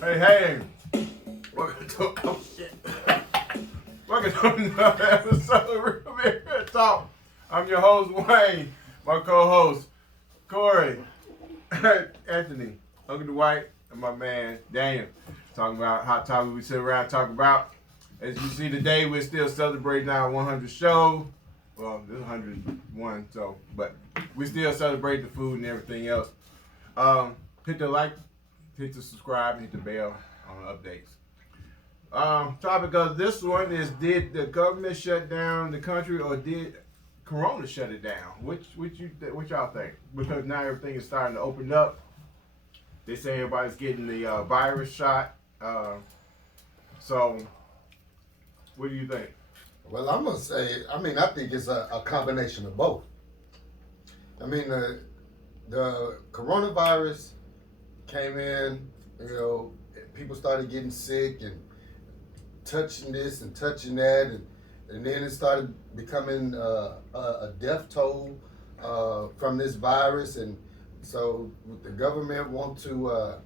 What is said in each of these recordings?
Hey, welcome to welcome to another episode of Real Big Good Talk. I'm your host Wayne, my co-host Corey, Anthony, Uncle Dwight, and my man Daniel. Talking about hot topics we sit around and talk about. As you see today, we're still celebrating our 100 show. Well, this is 101, so but we still celebrate the food and everything else. Hit the like, hit the subscribe, and hit the bell on updates. Topic of this one is: did the government shut down the country, or did Corona shut it down? What y'all think? Because now everything is starting to open up. They say everybody's getting the virus shot. So, what do you think? Well, I'm gonna say, I think it's a combination of both. I mean, the coronavirus came in, people started getting sick and touching this and touching that, and then it started becoming a death toll from this virus, and so the government want to,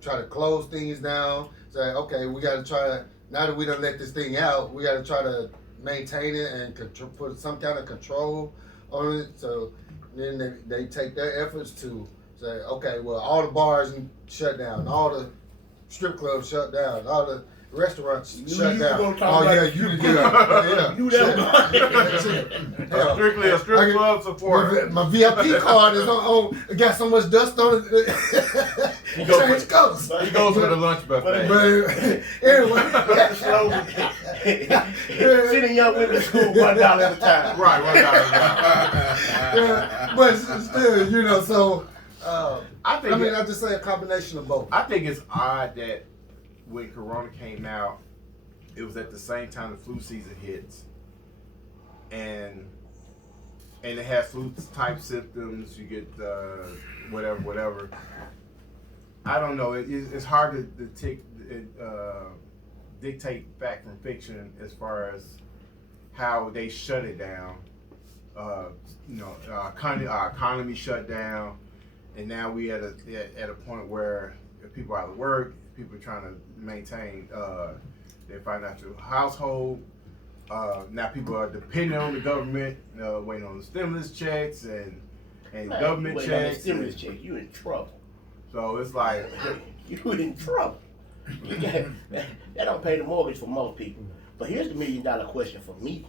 try to close things down. Say, okay, we got to try to, now that we done let this thing out, we got to try to maintain it and put some kind of control on it. So then they take their efforts to say, okay, well, all the bars shut down, all the strip clubs shut down, all the restaurants shut down. You Strictly a strip club support. My VIP card is on. It got so much dust on it. He goes Change colors. He goes with the lunch buffet. Sending young women to school $1 at a time. Right, $1 yeah, but still, so. I just say a combination of both. I think it's odd that when Corona came out, it was at the same time the flu season hits, and it has flu type symptoms. You get whatever. I don't know. It's hard to dictate fact from fiction as far as how they shut it down. Our economy shut down. And now we at a point where people are out of work, people are trying to maintain their financial household. Now people are depending on the government, waiting on the stimulus checks and government checks. On the stimulus check, you in trouble. So it's like you in trouble. That don't pay the mortgage for most people. But here's the $1 million question for me: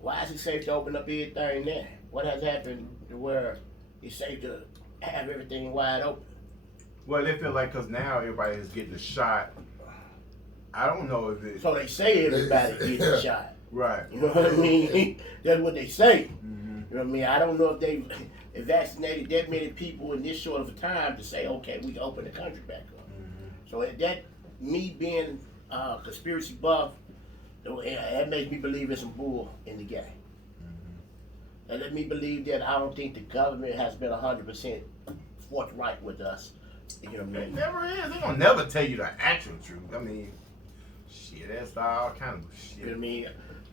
why is it safe to open up everything now? What has happened to where it's safe to have everything wide open? Well, they feel like because now everybody is getting a shot. I don't know if it. So they say everybody gets a shot. Right. You know what I mean? That's what they say. Mm-hmm. You know what I mean? I don't know if they vaccinated that many people in this short of a time to say, okay, we can open the country back up. Mm-hmm. So that, me being conspiracy buff, that makes me believe there's some bull in the game. And let me believe that I don't think the government has been 100% forthright with us. You know what I It mean? never is. They're gonna never tell you the actual truth. I mean, shit, that's all kind of shit. You know what I mean?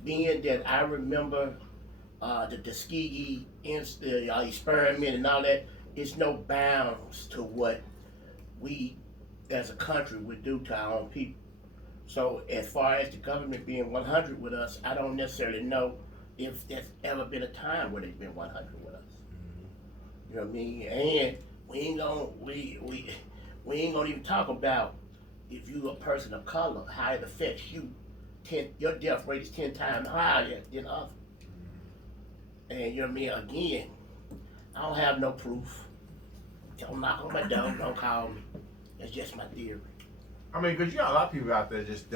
Being that I remember the Tuskegee experiment and all that, it's no bounds to what we as a country would do to our own people. So as far as the government being 100 with us, I don't necessarily know if there's ever been a time where they've been 100 with us. You know what I mean? And we ain't gonna even talk about if you a person of color, how it affects you. Your death rate is 10 times higher than others. And you know what I mean? Again, I don't have no proof. Don't knock on my door, don't call me. That's just my theory. I mean, because you got a lot of people out there just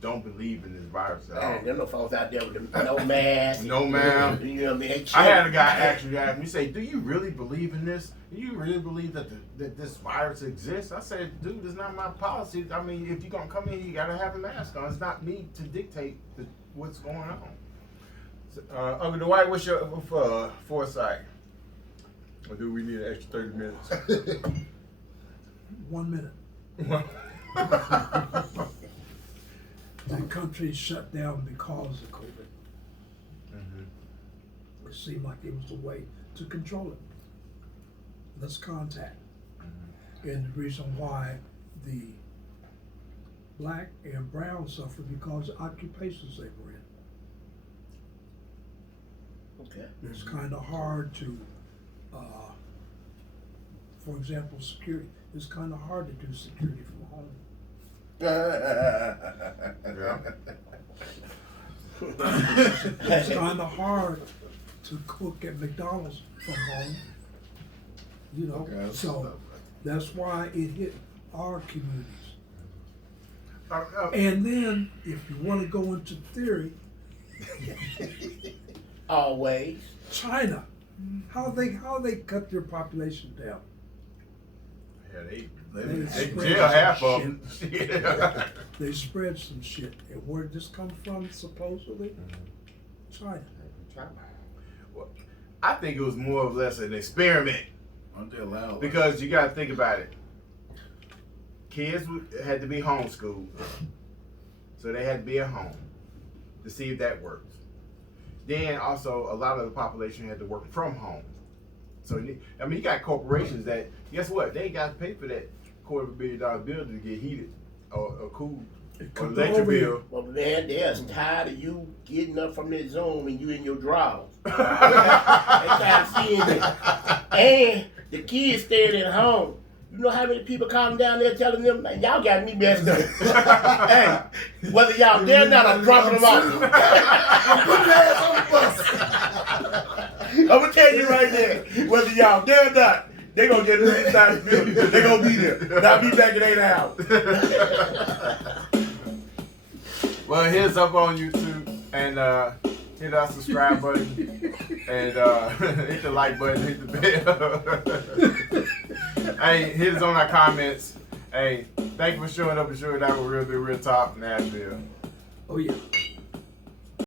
don't believe in this virus at all. There no folks out there with no mask. No mask. You know what I mean? I had a guy actually ask me, say, "Do you really believe in this? Do you really believe that this virus exists?" I said, "Dude, it's not my policy. I mean, if you're gonna come in, you gotta have a mask on. It's not me to dictate what's going on." So, Uncle Dwight, what's your foresight? Or do we need an extra 30 minutes? 1 minute. That country shut down because of COVID. Mm-hmm. It seemed like it was the way to control it. Less contact. and the reason why the black and brown suffer because of occupations they were in. Okay. It's kind of hard to, for example, security. It's kind of hard to do security from home. It's kind of hard to cook at McDonald's from home. You know, Okay. so that's why it hit our communities. Uh, And then, if you want to go into theory, Always. China, how they cut their population down. Yeah, they spread jail some half of them. Yeah. They spread some shit. And where did this come from, supposedly? China. I think it was more or less an experiment Aren't they allowed? because you got to think about it. Kids had to be homeschooled, so they had to be at home to see if that works. Then also a lot of the population had to work from home. So I mean, you got corporations that guess what? They ain't got to pay for that $250 million building to get heated or cooled or electric bill. Well, man, they're tired of you getting up from that Zoom and you in your drawers. They tired of seeing it. And the kids staying at home. You know how many people calling down there telling them, man, y'all got me messed up. Hey, whether y'all dare or not, I'm dropping them off. Put your ass on the bus. I'm gonna tell you right there, whether y'all dare or not, they gonna get inside the building. They gonna be there. And I'll be back in 8 hours. Well, hit us up on YouTube and hit our subscribe button and hit the like button, hit the bell. Hey, hit us on our comments. Hey, thank you for showing up and showing out with Real Talk Nashville. Oh, yeah.